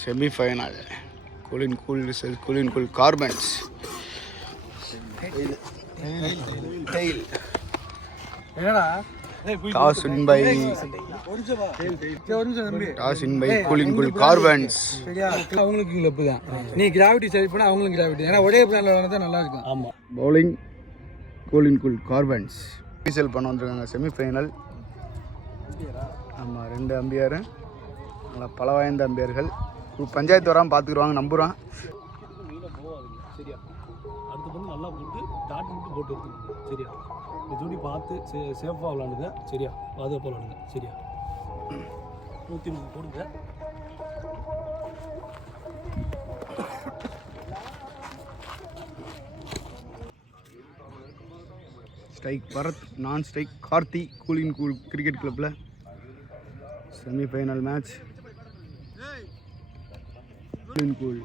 Semi-final. Cool versus Cool Carbons. Tail. Toss in by Cool Carbons. அவங்களுக்கு club தான். நீ gravity சரி பண்ணா அவங்களுக்கு கிராவிட்டி. ஏன்னா ஒரே பிளான்ல வந்தா நல்லா இருக்கும். ஆமா. Bowling Cool Carbons. ஃபீசல் பண்ண வந்திருக்காங்க செமிஃபைனல். ஆமாம் 2 அம்பியர் நல்லா பல வாய்ந்த அம்பியர்கள். பஞ்சாயத்து வராமல் பார்த்துக்குருவாங்க நம்புகிறோம். சரியா அடுத்து வந்து நல்லா போட்டு டாட் மட்டும் போட்டு எடுத்துக்கணும். சரியா ஜோடி பார்த்து சேஃபாக விளாடுங்க. சரியா பாதுகாப்பாக விளாடுங்க. சரியா 103 போடுங்க. ஸ்ட்ரைக் பரத், நான் ஸ்ட்ரைக் கார்த்தி. கூல் கிரிக்கெட் கிளப்பில் semifinal match. Cool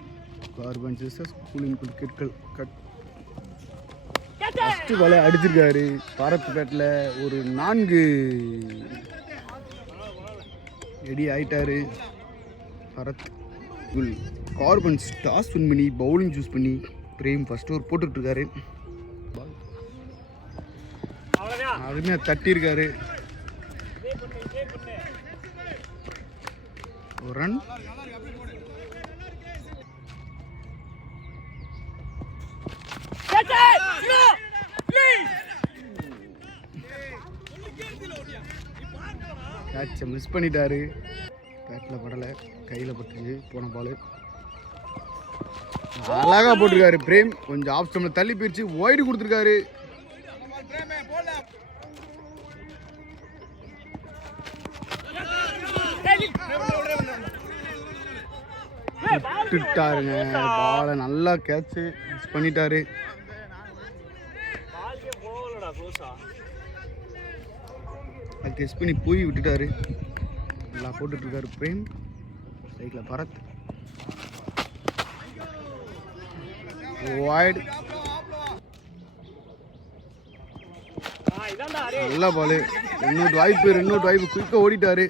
carbons vs cool cricket கட். ஃபஸ்ட்டு பாலை அடிச்சிருக்காரு பாரத் பேட்டில். ஒரு 4 ரெடி ஆயிட்டாரு Bharath. Cool carbons toss win பண்ணி பவுலிங் சூஸ் பண்ணி பிரேம் ஃபஸ்ட் ஓவர் போட்டுட்ருக்காரு. அருமையாக தட்டியிருக்காரு. ஒரு ரன். கேட்சை மிஸ் பண்ணிட்டாரு. பேட்டில் படலை, கையில் பட்டுச்சு போன பால். அழகாக போட்டிருக்காரு பிரேம். கொஞ்சம் ஆஃப் ஸ்டம்பில் தள்ளி போயிடுச்சு. ஒய்டு கொடுத்துருக்காரு. விட்டுட்டாருங்க பாலை. நல்லா கேட்சு மிஸ் பண்ணிட்டாரு. டெஸ்ட் பண்ணி போய் விட்டுட்டாரு. நல்லா போட்டுட்ருக்காரு பிரேம். Cycle Bharath wide. நல்ல பால். இன்னொரு வாய்ப்பு குயிக்காக ஓடிட்டாரு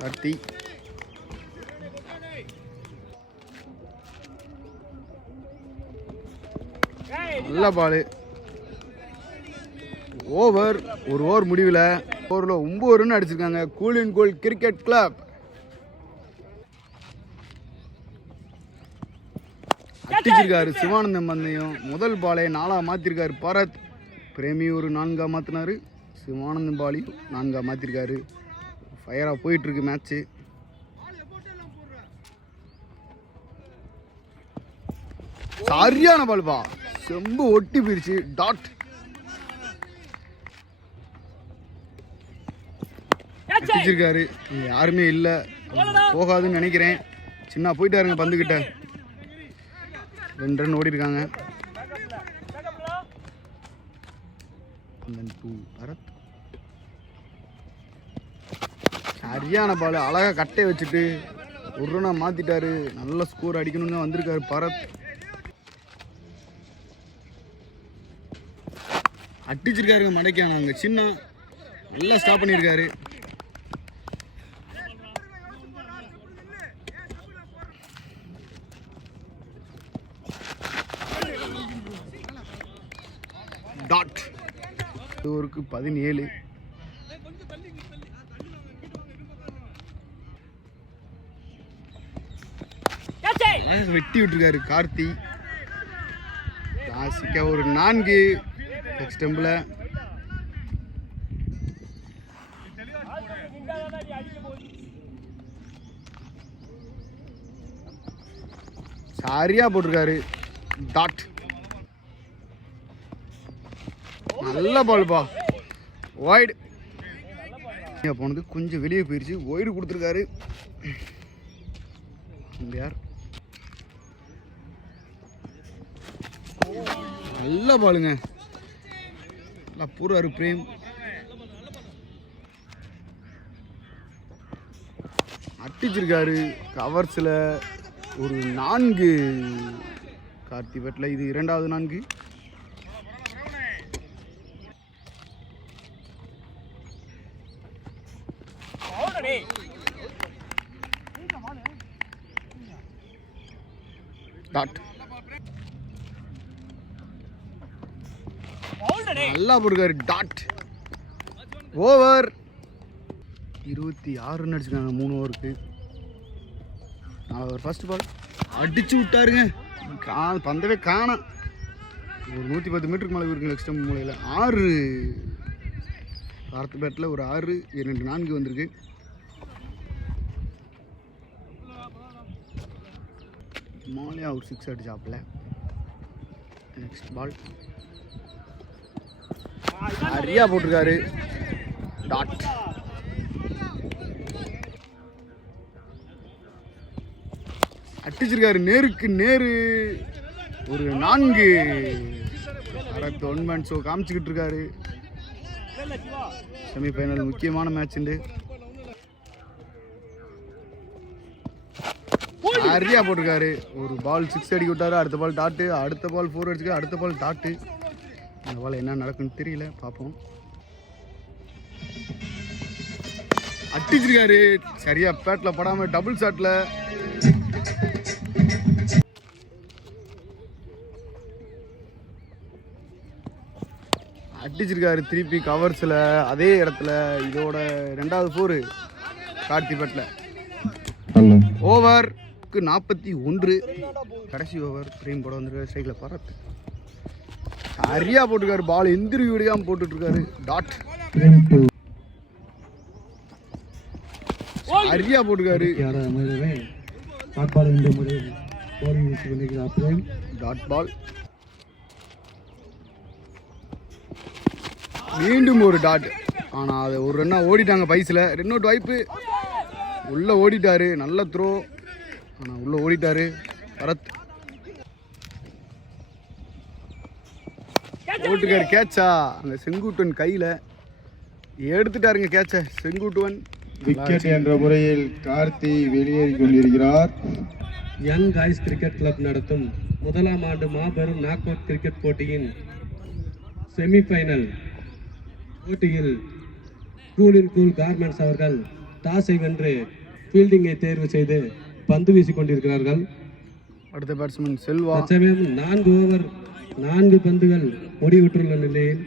கார்த்தி. நல்ல பால். ஓவர். ஒரு ஓவர் முடிவில் ஓவரில் 9 ரன் அடிச்சிருக்காங்க கூல் கிரிக்கெட் கிளப். அடிச்சிருக்காரு சிவானந்தம் பந்தயம். முதல் பாலை 4ஆக மாற்றிருக்காரு பரத். பிரேமி ஒரு 4ஆக மாற்றினாரு. சிவானந்தம் பாலையும் 4ஆக மாற்றிருக்காரு. ஃபயராக போயிட்டுருக்கு மேட்ச்சு. சரியான பால்பா. செம்பு ஒட்டி போயிடுச்சு. டாட். அடிச்சிருக்காரு. யாருமே இல்லை, போகாதுன்னு நினைக்கிறேன். சின்ன போயிட்டாருங்க பந்துக்கிட்ட. 2 ரன் ஓடி இருக்காங்க. பரத் சரியான பால். அழகாக கட்டையை வச்சுட்டு 1 ரனை மாற்றிட்டாரு. நல்ல ஸ்கோர் அடிக்கணும்னு வந்திருக்காரு பரத். அடிச்சிருக்காருங்க மடைக்கான. அங்கே சின்ன நல்லா ஸ்டாப் பண்ணியிருக்காரு. டாட். ஓவருக்கு 17. வெட்டி விட்டுருக்காரு கார்த்தி. கிளாசிக்கா ஒரு 4 ஸ்டெம்பில். சரியா போட்டிருக்காரு. டாட். நல்ல பால்பா. வைடு போனது கொஞ்சம் வெளியே போயிடுச்சு. ஒய்டு கொடுத்துருக்காரு. யார் நல்ல பாலுங்க. நல்லா பூராரு பிரேம். அடிச்சிருக்காரு கவர்ஸில் ஒரு 4 கார்த்தி பேட்டில். இது 2வது 4. டாட். நல்லா போட்டுருக்காரு டாட். ஓவர். 26 ரன் அடிச்சிருக்காங்க 3 ஓவருக்கு. அவர் ஃபர்ஸ்ட் பால் அடிச்சு விட்டாருங்க. பந்தவே காணோம். ஒரு 110 மீட்டருக்கு மேலே இருக்குங்க லெக் ஸ்டம்ப் மூலையில். 6 பாரத் பேட்டில் ஒரு 6 2 4 வந்திருக்கு. மாலையா ஒரு 6 அடிச்சாப்புல. நெக்ஸ்ட் பால் நிறையா போட்டிருக்காரு டாட். அடிச்சிருக்காரு நேருக்கு நேரு. ஒரு 4. பரத் 1 மேன் ஷோ காமிச்சுக்கிட்டு இருக்காரு. செமிஃபைனல் முக்கியமான மேட்ச் உண்டு. நிறையா போட்டிருக்காரு. ஒரு பால் 6 அடிக்க விட்டாரு. அடுத்த பால் டாட்டு. அடுத்த பால் 4 அடிச்சுக்க. அடுத்த பால் டாட்டு. இந்த பால் என்ன நடக்குன்னு தெரியல, பார்ப்போம். அடிச்சிருக்காரு சரியா பேட்டில் படாம டபுள் ஷாட்ல. அடிச்சிருக்காரு திருப்பி கவர்ஸில் அதே இடத்துல. இதோட 2வது 4 கார்த்தி பேட்டில். ஓவருக்கு 41. கடைசி ஓவர் பிரேம் போட வந்திருக்காரு. ஸ்ட்ரைக்கில் பரத் சரியா போட்டிருக்காரு. பால் எந்திரி விடியாமல் போட்டுட்ருக்காரு டாட். சரியா போட்டுருக்காரு டாட் பால். மீண்டும் ஒரு டாட். ஆனால் அது ஒரு ரன்னாக ஓடிட்டாங்க பைஸில். 2 அவுட் வாய்ப்பு. உள்ளே ஓடிட்டாரு. நல்ல த்ரோ. ஆனால் உள்ளே ஓடிட்டாரு பரத். ஓட்டுக்காரு கேட்சா அந்த செங்குட்டுவன் கையில் எடுத்துட்டாருங்க கேட்சை. செங்குட்டுவன் விக்கெட் என்ற முறையில் கார்த்தி வெளியேறி கொண்டிருக்கிறார். யங் காய்ஸ் கிரிக்கெட் கிளப் நடத்தும் 1ஆம் ஆண்டு மாபெரும் நாக் அவுட் கிரிக்கெட் போட்டியின் செமிஃபைனல் போட்டியில் கூல் கார்மெண்ட்ஸ் அவர்கள் டாஸை வென்று ஃபீல்டிங்கை தேர்வு செய்து பந்து வீசிக் கொண்டிருக்கிறார்கள். அடுத்த பேட்ஸ்மேன் செல்வா. தற்சமயம் 4 ஓவர் 4 பந்துகள் முடிவுற்றுள்ள நிலையில்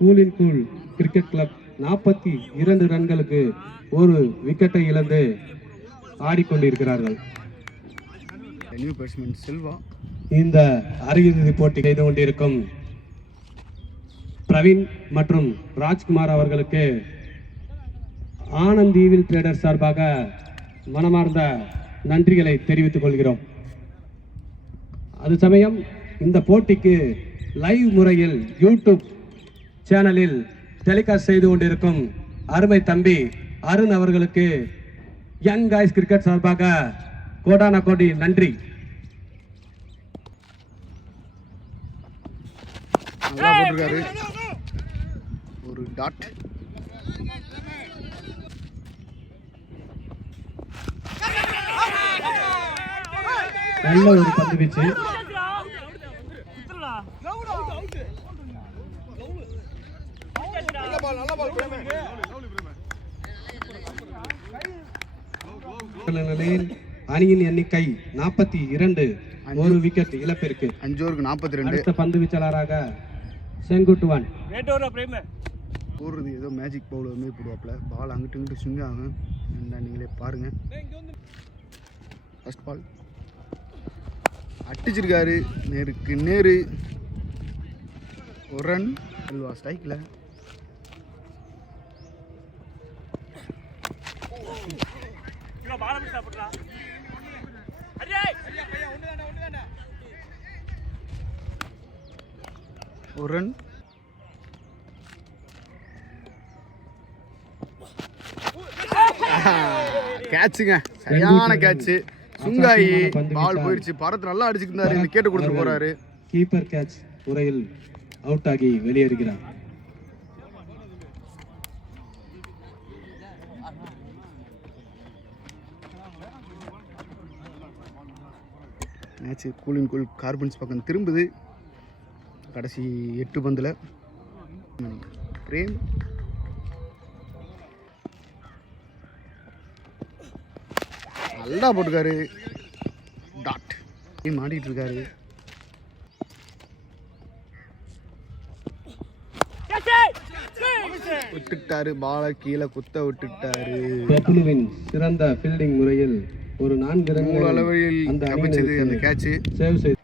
கூல் கிரிக்கெட் கிளப் 42 ரன்களுக்கு ஒரு விக்கெட்டை இழந்து ஆடிக்கொண்டிருக்கிறார்கள். செல்வா. இந்த அரையிறுதி போட்டி செய்து கொண்டிருக்கும் பிரவீன் மற்றும் ராஜ்குமார் அவர்களுக்கு ஆனந்த் ஈவில் ட்ரேடர் சார்பாக மனமார்ந்த நன்றிகளை தெரிவித்துக் கொள்கிறோம். அது சமயம் இந்த போட்டிக்கு லைவ் முறையில் யூடியூப் சேனலில் டெலிகாஸ்ட் செய்து கொண்டிருக்கும் அருமை தம்பி அருண் அவர்களுக்கு யங் காய்ஸ் கிரிக்கெட் சார்பாக கோடான கோடி நன்றி. நல்லா போட்டிருக்காரு ஒரு டாட். நல்ல ஒரு பந்து வீச்சு. நிலையில் அணியின் எண்ணிக்கை 42. ஒரு விக்கெட் இழப்பிற்கு 5 ஓவருக்கு 42. அடுத்த பந்து வீச்சாளராக செங்குட்டுவன். போடுறது ஏதோ மேஜிக் பவுலர் மாதிரி போடுவாப்புல. பால் அங்கிட்டு இங்கிட்டு ஸ்விங் ஆகும். நீங்களே பாருங்க. ஃபர்ஸ்ட் பால் அடிச்சிருக்காரு நேருக்கு நேரு. ஒரு ரன். செல்வா ஸ்ட்ரைக்கில். ஒரு ரன். கேட்சுங்க சரியான கேட்சு. சுங்காயி பால் போயிடுச்சு. பரத் நல்லா அடிச்சுட்டு இருந்தாரு. இந்த கேட்டு கொடுத்துட்டு போறாரு. கீப்பர் கேட்ச் முறையில் அவுட் ஆகி வெளியேறுகிறார். மேட்ச் கூல் கார்பன்ஸ் பக்கம் திரும்புது. கடைசி 8 பந்தில் பிரேம் நல்லா போட்டுக்காரு டாட். மாட்டிட்டு இருக்காரு. விட்டுட்டாரு, பாலை கீழே குத்த விட்டுட்டாரு. பெப்லுவின் சிறந்த ஃபீல்டிங் முறையில் ஒரு 4 ரன்கள் அளவில் அந்த தப்பிச்சது அந்த கேட்ச். சேவ் செய்து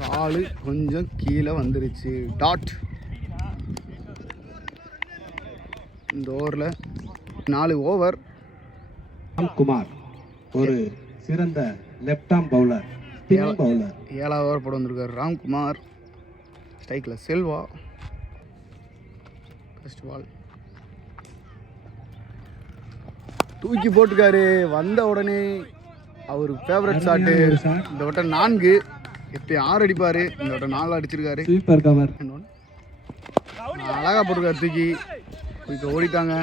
பால் கொஞ்சம் கீழே வந்துருச்சு. டாட். இந்த ஓவரில் 4 ஓவர். ராம்குமார் ஒரு சிறந்த left arm bowler, spin bowler. 7வது ஓவர் போட வந்திருக்காரு ராம்குமார். ஸ்ட்ரைக்கில் செல்வா. ஃபர்ஸ்ட் பால் தூக்கி போட்டுக்காரு. வந்த உடனே அவர் ஃபேவரட் ஷாட்டு. இந்த வட்டம் 4, எப்பயும் 6 அடிப்பார், இந்த வட்டம் 4 அடிச்சிருக்காரு. Sweeper cover. அழகா போட்டிருக்காரு தூக்கி. இப்போ ஓடிட்டாங்க.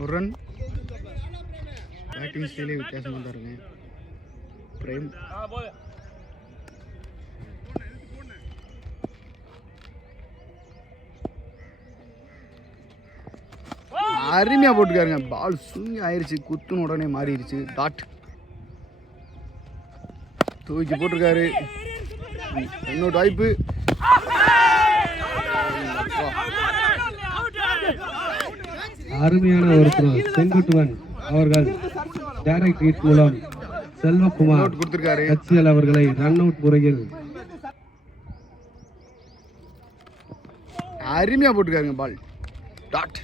ஒரு ரன். பேட்டிங் ஸ்டைலே வித்தியாசமாக தான் இருங்க. பிரேம் அருமையாக போட்டுக்காருங்க. பால் சுங்கி ஆயிடுச்சு, குத்துன்னு உடனே மாறிடுச்சு. டாட். தூக்கி போட்டிருக்காரு. இன்னொரு வாய்ப்பு. அருமையான ஒரு த்ரோ. செங்குட்டுவன் அவர்கள் டைரக்ட் ஹிட் மூலம் செல்வகுமார் கொடுத்திருக்காரு. HCL அவர்களை ரன் அவுட் முறையில் அருமையாக போட்டுருக்காருங்க பால். டாட்.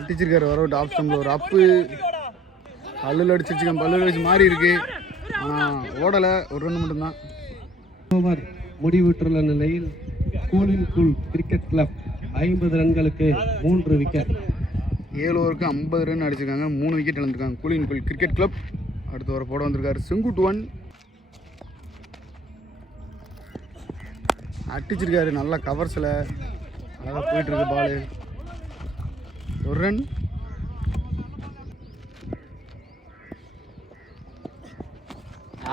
அடிச்சிருக்காரு. வர ஒரு ஆஃப் ஸ்டம்பில் ஒரு அப்பு. பல்லில் அடிச்சிருச்சுங்க. பல்லில் அடிச்சு மாறி இருக்கு. ஆனால் ஓடலை. ஒரு ரன் மட்டும்தான். ஓவர் முடிவுற்றுள்ள நிலையில் கூலின் கூல் கிரிக்கெட் கிளப் 50 ரன்களுக்கு 3 விக்கெட். 7 ஓவருக்கு 50 ரன் அடிச்சிருக்காங்க. 3 wicket இழந்திருக்காங்க choline cool cricket club. அடுத்த ஓவர் போட வந்திருக்காரு செங்குட்டுவன். அடிச்சிருக்காரு நல்லா கவர்ஸில். அழகாக போயிட்டுருக்கு பால். ஒரு ரன்.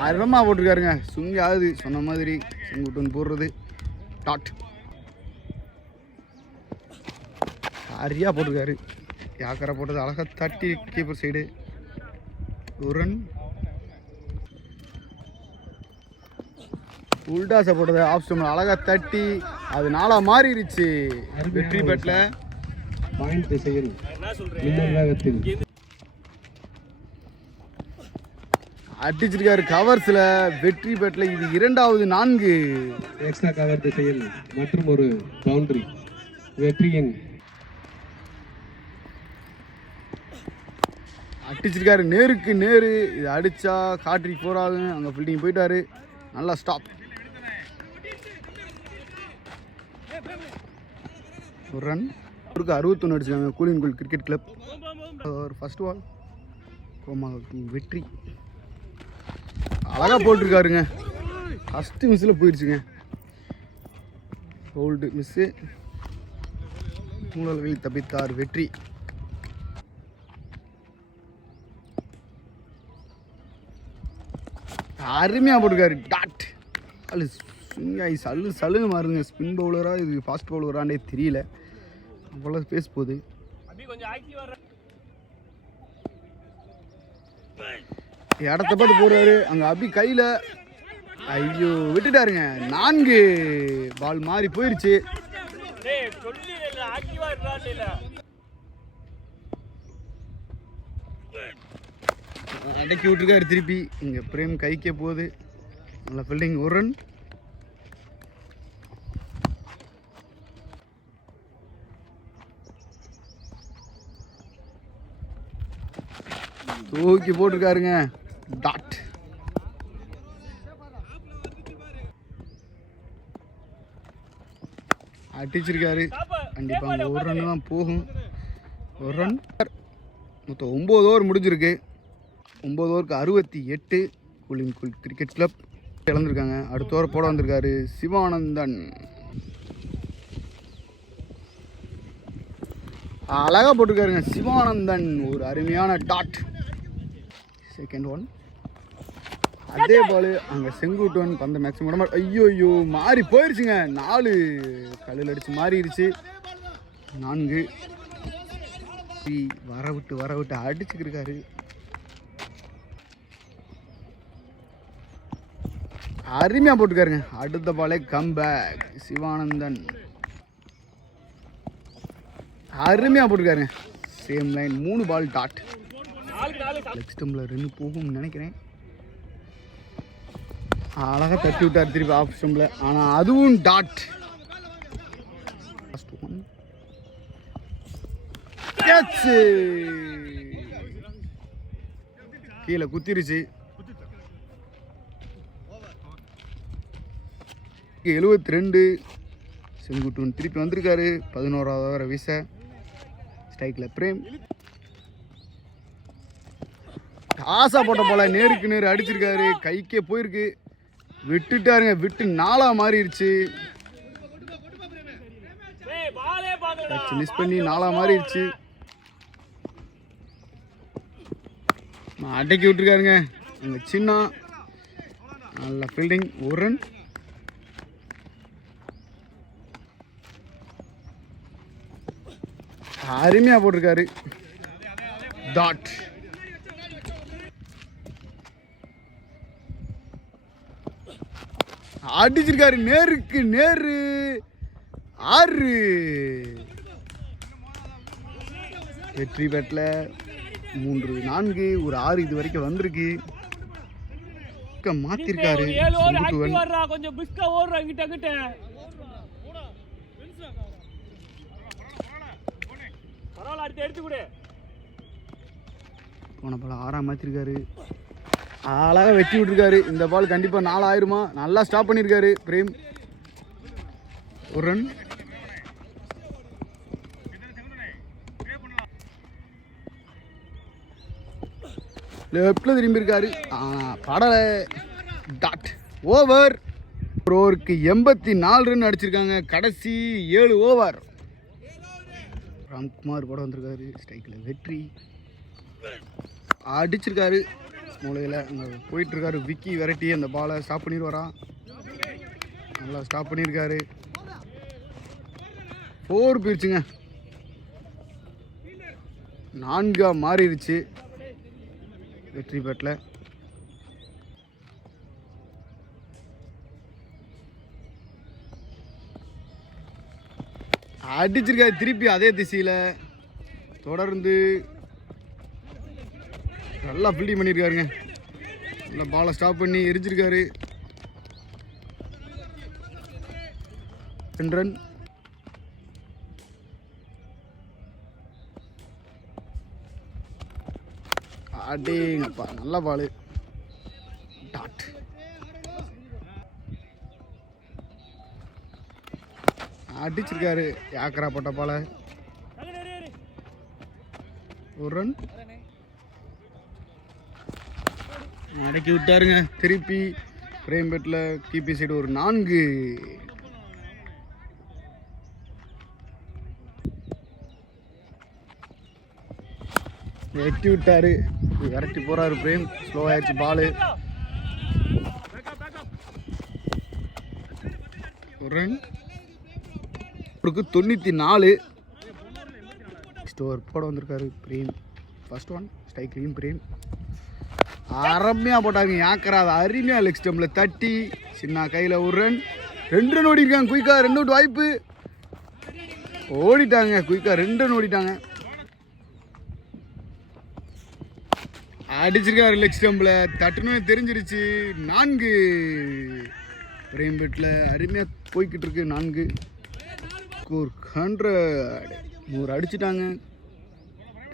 அருமா போட்டிருக்காருங்க. சுங்கி ஆகுது சொன்ன மாதிரி. செங்குட்டுவன் போடுறது. டாட். சரியாக போட்டிருக்காரு. யாக்கரை போட்டது அழகாக தட்டி கீப்பர் சைடு. ஒரு ரன். உல்டாஸை போட்டது ஆஃப் ஸ்டம்பில் அழகாக தட்டி அது 4 மாறிடுச்சு. வெற்றி பெட்டில் பாயிண்ட் திசையில் மின்னல் வேகத்தில் அடிச்சிருக்காரு கவர்ஸில். வெற்றி பெட்டில் இது 2வது 4. எக்ஸ்ட்ரா கவர் திசையில் மற்றும் ஒரு பவுண்டரி. வெற்றியின் அடிச்சிருக்காரு நேருக்கு நேரு. இது அடித்தா காட்ரிக் போராது. அங்கே ஃபீல்டிங் போயிட்டாரு. நல்லா ஸ்டாப். ஒரு ரன். அவருக்கு 61 அடிச்சிருக்காங்க கூலின் கூல் கிரிக்கெட் கிளப். ஒரு ஃபர்ஸ்ட் பால் வெற்றி. அழகாக போட்டிருக்காருங்க. ஃபஸ்ட்டு மிஸ்ஸில் போயிடுச்சுங்க. Hold miss. மூலவில் தப்பித்தார் வெற்றி. அருமையாக போட்டிருக்காரு. டாட். அது சுங்காய் சல்லுன்னு மாறுங்க. ஸ்பின் பவுலராக இது ஃபாஸ்ட் பவுலராண்டே தெரியல. அவ்வளோ ஸ்பேஸ் போகுது. இடத்த பார்த்து போறாரு. அங்கே அபி கையில். ஐயோ விட்டுட்டாருங்க. 4 பால் மாறி போயிடுச்சு. அடக்கி விட்டுருக்காரு திருப்பி. இங்கே பிரேம் கைக்க போகுது. நல்ல ஃபீல்டிங். ஒரு ரன். தூக்கி போட்டிருக்காருங்க. டாட். அடிச்சிருக்காரு. கண்டிப்பாக அங்கே ஒரு ரன் தான் போகும். ஒரு ரன். மொத்தம் 9 ஓவர் முடிஞ்சிருக்கு. 9 ஓவருக்கு 68. Choline cool cricket club இழந்திருக்காங்க. அடுத்த ஓவர் போட வந்திருக்காரு சிவானந்தன். அழகாக போட்டிருக்காருங்க சிவானந்தன். ஒரு அருமையான டாட். Second one. அதே பால் அங்கே செங்குட்டுவன் பந்த மேக்ஸிமம். ஐயோ ஐயோ மாறி போயிடுச்சுங்க. 4 கல்லில் அடித்து மாறிடுச்சு. 4. வர விட்டு அடிச்சுக்கிருக்காரு. அருமையாக போட்டுக்காருங்க. அடுத்த பாலே கம்பேக் சிவானந்தன். அருமையாக போட்டுக்காருங்க. Same line 3 ball dot. Leg ஸ்டம்பில் 2 போகும்னு நினைக்கிறேன். அழகாக தட்டி விட்டார் திருப்பி ஆஃப் ஸ்டம்பில். ஆனால் அதுவும் டாட். கீழே குத்திருச்சு. 72. செங்குட்டுவன் திருப்பி வந்திருக்காரு. 11வது ஓவரை வீச. ஸ்ட்ரைக்கில் பிரேம். ஆசா போட்ட போல நேருக்கு நேர் அடிச்சிருக்காரு. கைக்கே போயிருக்கு. விட்டுட்டாருங்க. விட்டு 4ஆ மாறிடுச்சு. மிஸ் பண்ணி 4ஆ மாறிடுச்சு. அடக்கி விட்டுருக்காருங்க. அங்கே சின்ன நல்ல ஃபீல்டிங். ஒரு ரன். அருமையாக போட்டிருக்காரு. டாட். அடிச்சிருக்காரு. நேருக்கு நேரு 6. வெற்றி பெட்டில் 3, 4, ஒரு 6 இது வரைக்கும் வந்திருக்கு. மாத்திருக்காரு. கொஞ்சம் பிஸ்கா ஓடுறா கிட்ட கிட்ட. பரவாயில்ல, அடுத்து எடுத்து கொடு. போன பால் 6ஆ மாத்திருக்காரு. அழகாக வெட்டி விட்டுருக்காரு. இந்த பால் கண்டிப்பாக 4 ஆயிருமா. நல்லா ஸ்டாப் பண்ணியிருக்காரு பிரேம். ஒரு ரன். லெஃப்டில் திரும்பி இருக்காரு. படலை. டாட். ஓவர். ஒரு ஓவருக்கு 84 ரன் அடிச்சிருக்காங்க. கடைசி 7 ஓவர். ராம்குமார் படம் வந்திருக்காரு. ஸ்ட்ரைக்கில் வெற்றி அடிச்சிருக்காரு. மூலையில் அங்கே போயிட்டுருக்காரு. விக்கி விரட்டி அந்த பாலை ஸ்டாப் பண்ணிடுவாரா. நல்லா ஸ்டாப் பண்ணியிருக்காரு. 4 போயிடுச்சுங்க. 4ஆ மாறிடுச்சு வெற்றி பெட்டில். அடிச்சிருக்காரு திருப்பி அதே திசையில். தொடர்ந்து நல்லா ஃபீல்டிங் பண்ணியிருக்காருங்க. நல்லா பாலை ஸ்டாப் பண்ணி எரிஞ்சிருக்காரு. 2 ரன். அடேங்கப்பா நல்ல பால். டாட். அடிச்சிருக்காரு. யாக்கரா போட்ட பாலை. 1 ரன். அடக்கி விட்டாருங்க. திருப்பி பிரேம் பெட்டில் கிபி சைடு ஒரு 4. வெட்டி விட்டாரு. விரட்டி போறாரு பிரேம். ஸ்லோ ஆயிடுச்சு பாலு. 1 ரன். 94. ஸ்டோர் போட வந்திருக்காரு பிரேம். ஃபர்ஸ்ட் ஒன் ஸ்ட்ரைக்லையும் பிரேம் அருமையாக போட்டாருங்க. யாக்கராது அருமையாக லெக் ஸ்டம்பில் தட்டி சின்ன கையில் 1 ரன். 2 ரன் ஓடிருக்காங்க. குயிக்கா 2 அவுட் வாய்ப்பு. ஓடிட்டாங்க குயிக்கா. 2 ரன் ஓடிட்டாங்க. அடிச்சிருக்காரு லெக் ஸ்டம்பில். தட்டுன்னு தெரிஞ்சிருச்சு. 4. பிரேம் பெட்டில் அருமையாக போய்கிட்டு இருக்கு. 4 ஸ்கோர் 100. 100 அடிச்சிட்டாங்க.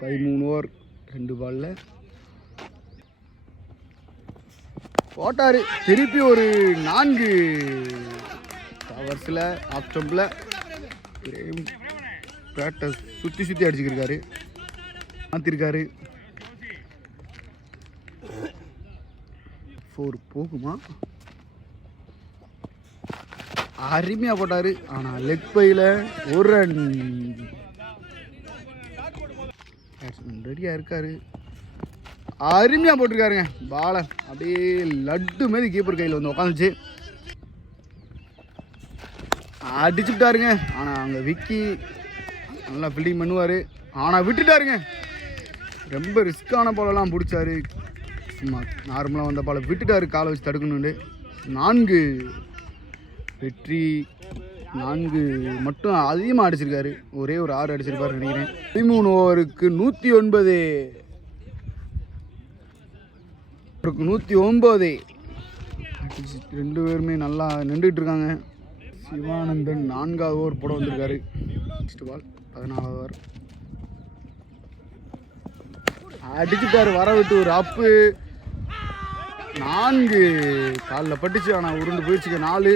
13 ஓவர் 2 பாலில் போட்டார். திருப்பி ஒரு 4 ஹவர்ஸில் ஆஃப் ஸ்டம்பில் பேட்டை சுற்றி அடிச்சுக்கிருக்காரு. மாற்றிருக்காரு. 4 போகுமா. அருமையாக போட்டார். ஆனால் லெக் பையில் 1 ரன். பேட்ஸ்மேன் ரெடியாக இருக்காரு. அருமையாக போட்டிருக்காருங்க பாலை. அப்படியே லட்டு மாரி கீப்பர் கையில் வந்து உட்காந்துச்சு. அடிச்சுட்டாருங்க. ஆனால் அங்கே விக்கி நல்லா ஃபீல்டிங் பண்ணுவார். ஆனால் விட்டுட்டாருங்க. ரொம்ப ரிஸ்க்கான பாலெல்லாம் பிடிச்சாரு. சும்மா நார்மலாக வந்த பாலை விட்டுட்டாரு, காலை வச்சு தடுக்கணுண்டு. 4 வெற்றி. 4 மட்டும் அதிகமாக அடிச்சிருக்காரு. ஒரே ஒரு 6 அடிச்சிருப்பாரு நினைக்கிறேன். 13 ஓவருக்கு 109. 109. 2 பேருமே நல்லா நின்றுட்டு இருக்காங்க. சிவானந்தன் 4வது ஓவர் போட வந்திருக்காரு. நெக்ஸ்ட் பால் 14வது ஓவர் அடிச்சுட்டாரு. வர விட்டு ஒரு அப்பு. 4 காலில் பட்டுச்சு, ஆனால் உருண்டு போயிடுச்சுங்க. 4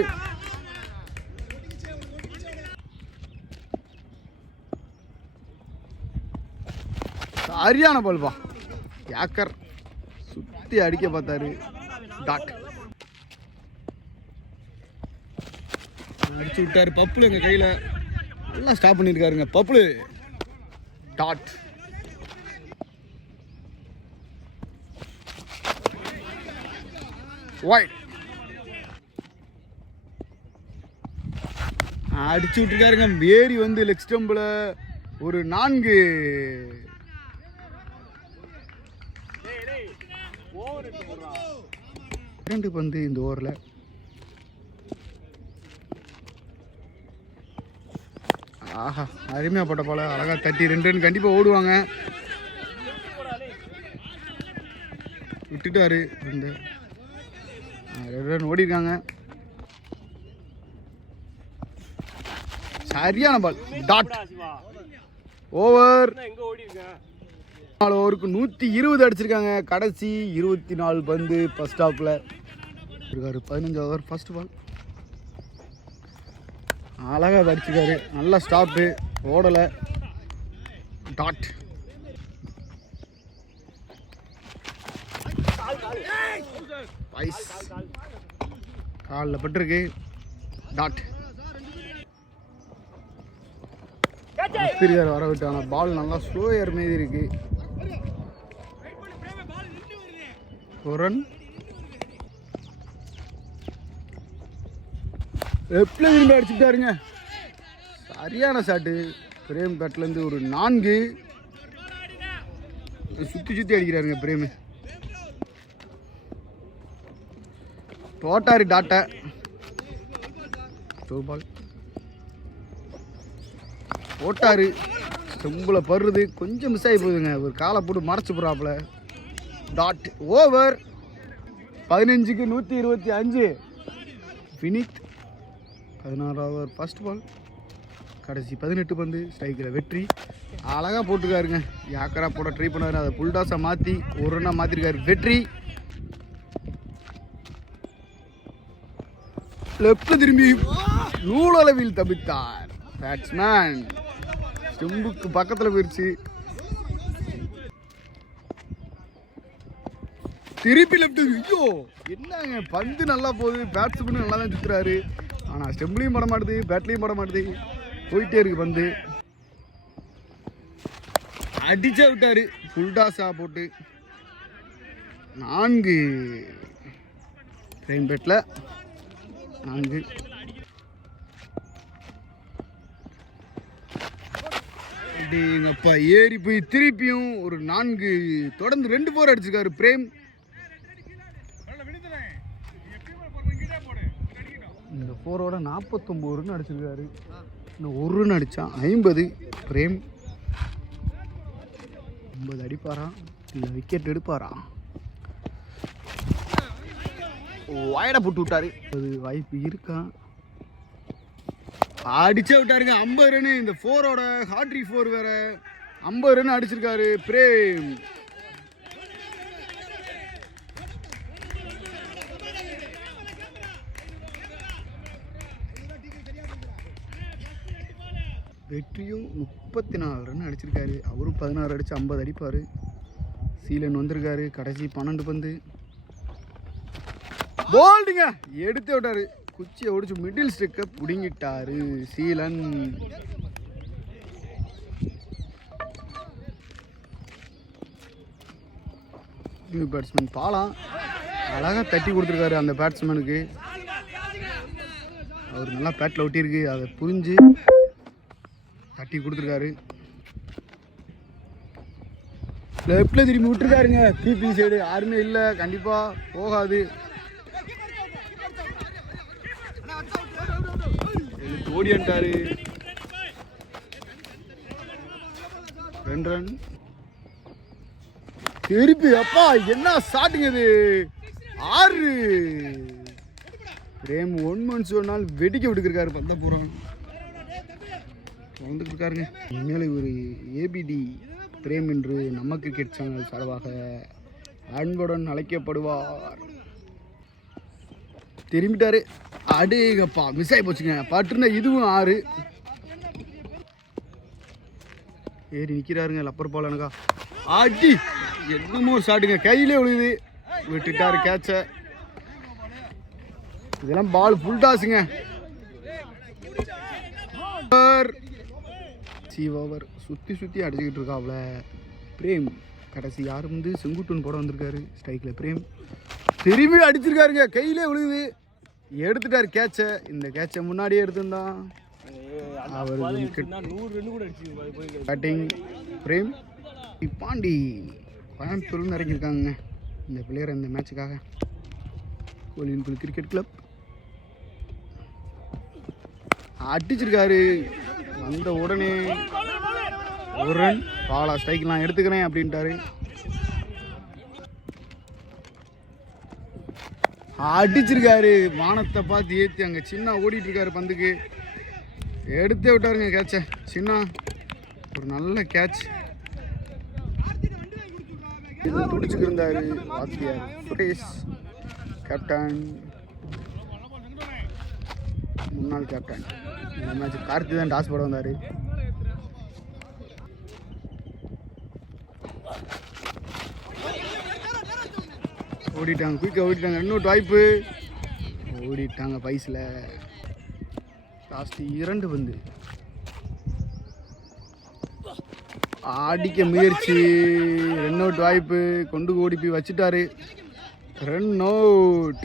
சரியான பால்பா. யாக்கர் சுற்றி அடிக்க பார்த்தாரு. டாட் அடிச்சு விட்டாரு. பப்புளு எங்கள் கையில் நல்லா ஸ்டாப் பண்ணியிருக்காருங்க. பப்புளு டாட். வைட் அடிச்சு விட்டுருக்காருங்க. ஏறி வந்து லெக் ஸ்டம்பில் ஒரு 4. ரெண்டு பந்து இந்த ஓவரில். ஆஹா, அருமையாக போட்ட போல அழகாக தட்டி 2 ரன் கண்டிப்பாக ஓடுவாங்க. விட்டுட்டாரு. 2 ரன் ஓடிருக்காங்க. சரியான பால். டாட். ஓவர். 4 ஓவருக்கு 120 அடிச்சிருக்காங்க. கடைசி 24 பந்து ஃபர்ஸ்ட் ஹாஃபில் இருக்காரு. 15 ஓவர் ஃபர்ஸ்ட் பால். அழகாக அடிச்சிருக்காரு. நல்லா ஸ்டாப்பு, ஓடலை. டாட். காலில் பட்டிருக்கு. டாட். வர விட்டு, ஆனால் பால் நல்லா ஸ்லோயர் மீதி இருக்கு. ஒரு ரன். லெஃப்ட்ல விரும்பி அடிச்சுட்டாருங்க. சரியான ஷாட்டு. பிரேம் பேட்லேருந்து ஒரு 4 சுற்றி அடிக்கிறாருங்க பிரேமு. போட்டாரு டாட்டை. பால் போட்டாரு. ஸ்டெம்பில் படுறது கொஞ்சம் மிஸ் ஆகி போகுதுங்க. ஒரு காலை போட்டு மறைச்சு போடுறாப்புல. டாட். ஓவர். 15க்கு 125. ஃபினித். 16வது ஓவர் ஃபர்ஸ்ட் பால். கடைசி 18 பந்து ஸ்ட்ரைக்கில் வெற்றி. அழகாக போட்டுருக்காருங்க. யாக்கரா போட ட்ரை பண்ணாரு, அதை புல்டாஸை மாற்றி ஒரு ரன்னாக மாற்றிருக்காரு. வெற்றி. லெஃப்ட் திரும்பி நூலளவில் தப்பித்தார் பேட்ஸ்மேன். ஸ்டெம்புக்கு பக்கத்தில் போயிடுச்சு. திருப்பி லெஃப்ட். ஐயோ என்னங்க, பந்து நல்லா போகுது, பேட்ஸ்மேன் நல்லா தான் சுற்றுறாரு. ஆனால் ஸ்டெம்ப்லையும் பட மாட்டுது, பேட்லையும் பட மாட்டுது. போயிட்டே இருக்கு பந்து. அடிச்சா விட்டாரு புல்டாஸா போட்டு. 4 ட்ரெயின் பேட்டில் 4. அப்படிங்கப்பா ஏறி போய் திருப்பியும் ஒரு 4 தொடர்ந்து 2 4 அடிச்சிருக்காரு பிரேம். இந்த 4ஓட 49 ரன் அடிச்சிருக்காரு. இன்னும் 1 ரன் அடித்தா 50. பிரேம் 50 அடிப்பாரா இல்லை விக்கெட் எடுப்பாரா? வாயிட போட்டு விட்டாரு. அது வாய்ப்பு இருக்கா? அடிச்சே விட்டாருங்க. 50 ரன். இந்த 4ஓட ஹாட்ரி 4 வேற. 50 ரன் அடிச்சிருக்காரு பிரேம். வெற்றியும் 34 ரன் அடிச்சிருக்காரு. அவரும் 16 அடிச்சு 50 அடிப்பார். சீலன் வந்திருக்காரு. கடைசி 12 பந்து போல்டுங்க. எடுத்து விட்டாரு. குச்சியை ஒடிச்சு மிடில் ஸ்டிக்கை பிடுங்கிட்டாரு சீலன். நியூ பேட்ஸ்மேன் பாலாம் அழகாக தட்டி கொடுத்துருக்காரு அந்த பேட்ஸ்மேனுக்கு. அவர் நல்லா பேட்டில் ஒட்டியிருக்கு, அதை புரிஞ்சு தட்டி கொடுத்துருக்காரு. லெஃப்டில் திரும்பி விட்டுருக்காருங்க. பிபி சைடு யாருமே இல்லை, கண்டிப்பாக போகாது. ஓடியாண்டாரு. 2 ரன். திருப்பி அப்பா என்ன ஸ்டார்டிங் இது 6. பிரேம் 1 மந்த்ஸ் ஒரு நாள் வெடிக்க விட்டுருக்காரு. பந்த போகிறான் வந்துட்டு இருக்காருங்க. இனிமேல் ஒரு ஏபிடி பிரேம் என்று நம்ம கிரிக்கெட் சேனல் சார்பாக அன்புடன் அழைக்கப்படுவார். திரும்பிட்டாரு. அடேகப்பா மிஸ் ஆகி போச்சுங்க. பட்டுருந்த இதுவும் 6. ஏறி நிற்கிறாருங்க லப்பர் பால். எனக்கா அடி என்னமோ ஷாட்டுங்க, கையிலே விழுது. விட்டுட்டாரு கேட்சை. இதெல்லாம் பால் ஃபுல் டாஸுங்க. ஓவர் சுற்றி சுற்றி அடிச்சுக்கிட்டு இருக்காப்ல பிரேம். கடைசி யார் வந்து செங்குட்டுன்னு போட வந்திருக்காரு ஸ்ட்ரைக்கில். பிரேம் திரும்பி அடிச்சிருக்காருங்க, கையிலே விழுகுது. எடுத்துட்டார் கேட்சை. இந்த கேட்சை முன்னாடியே எடுத்திருந்தான் அவர். பேட்டிங் பிரேம். பாண்டி கோயம்புத்தூர்னு இறங்கியிருக்காங்க இந்த பிளேயர் இந்த மேட்சுக்காக. கோலின்குள் கிரிக்கெட் கிளப் அடிச்சிருக்காரு. வந்த உடனே 1 ரன். பாலா ஸ்ட்ரைக்லாம் எடுத்துக்கிறேன் அப்படின்ட்டாரு. அடிச்சிருக்காரு. வானத்தை பார்த்து ஏற்றி அங்கே சின்ன ஓடிட்டு இருக்காரு பந்துக்கு. எடுத்தே விட்டாருங்க கேட்சை. சின்ன ஒரு நல்ல கேட்ச். துடிச்சுக்கு இருந்தாரு வாத்தியார் சுரேஷ், கேப்டன், முன்னாள் கேப்டன். இந்த மேட்ச் கார்த்தி தான் டாஸ் போட வந்தார். ஓடிட்டாங்க, குயிக்காக ஓடிட்டாங்க. இன்னொரு வாய்ப்பு ஓடிட்டாங்க பைஸில். லாஸ்ட்டு 2 பந்து அடிக்க முயற்சி. ரன் அவுட் வாய்ப்பு. கொண்டு ஓடி போய் வச்சுட்டாரு. Run out.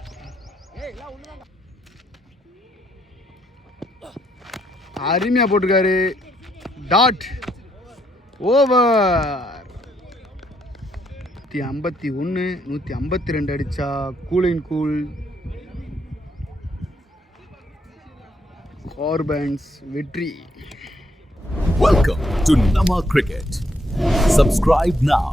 அருமையாக போட்டிருக்காரு. Dot over. 151 152 அடிச்சா கூலின் கூல் கார்பன்ஸ் வெற்றி. Welcome to Nama Cricket. Subscribe now.